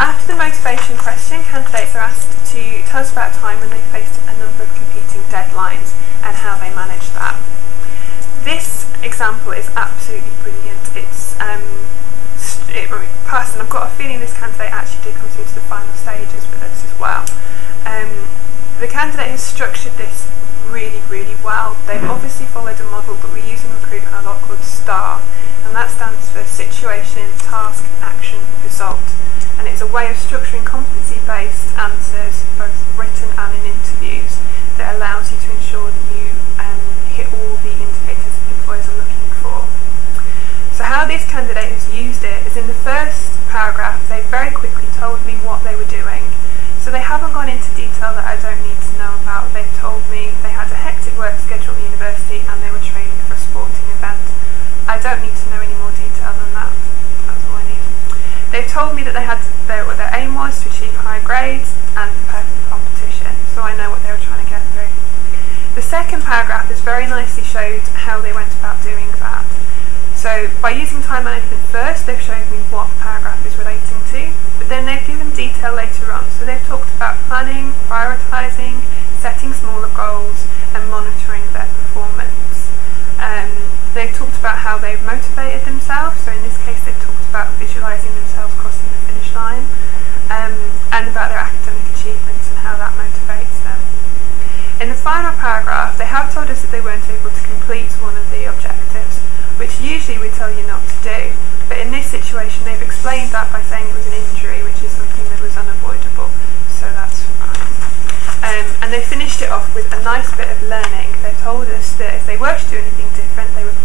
After the motivation question, candidates are asked to tell us about a time when they faced a number of competing deadlines and how they managed that. This example is absolutely brilliant. It's passed, and I've got a feeling this candidate actually did come through to the final stages with us as well. The candidate has structured this really, really well. They've obviously followed a model, but we use in recruitment a lot called STAR, and that stands for Situation, Task, Action, Result. And it's a way of structuring competency-based answers, both written and in interviews, that allows you to ensure that you hit all the indicators that employers are looking for. So how this candidate has used it is in the first paragraph, they very quickly told me what they were doing. So they haven't gone into detail that I don't need to know about. They've told me they had a hectic work schedule at the university and they were training for a sporting event. I don't need to know any more detail than that. That's all I need. They've told me that their aim was to achieve high grades and prepare for the competition, so I know what they were trying to get through. The second paragraph is very nicely showed how they went about doing that. So by using time management first, they've showed me what the paragraph is relating to, but then they've given detail later on. So they've talked about planning, prioritising, setting smaller goals and monitoring their performance. They've talked about how they've motivated themselves, so in this case they've talked about visualising themselves crossing the finish line, and about their academic achievements and how that motivates them. In the final paragraph, they have told us that they weren't able to complete one of the objectives, which usually we tell you not to do, but in this situation they've explained that by saying it was an injury, which is something that was unavoidable, so that's fine. And they finished it off with a nice bit of learning. They told us that if they were to do anything different, they would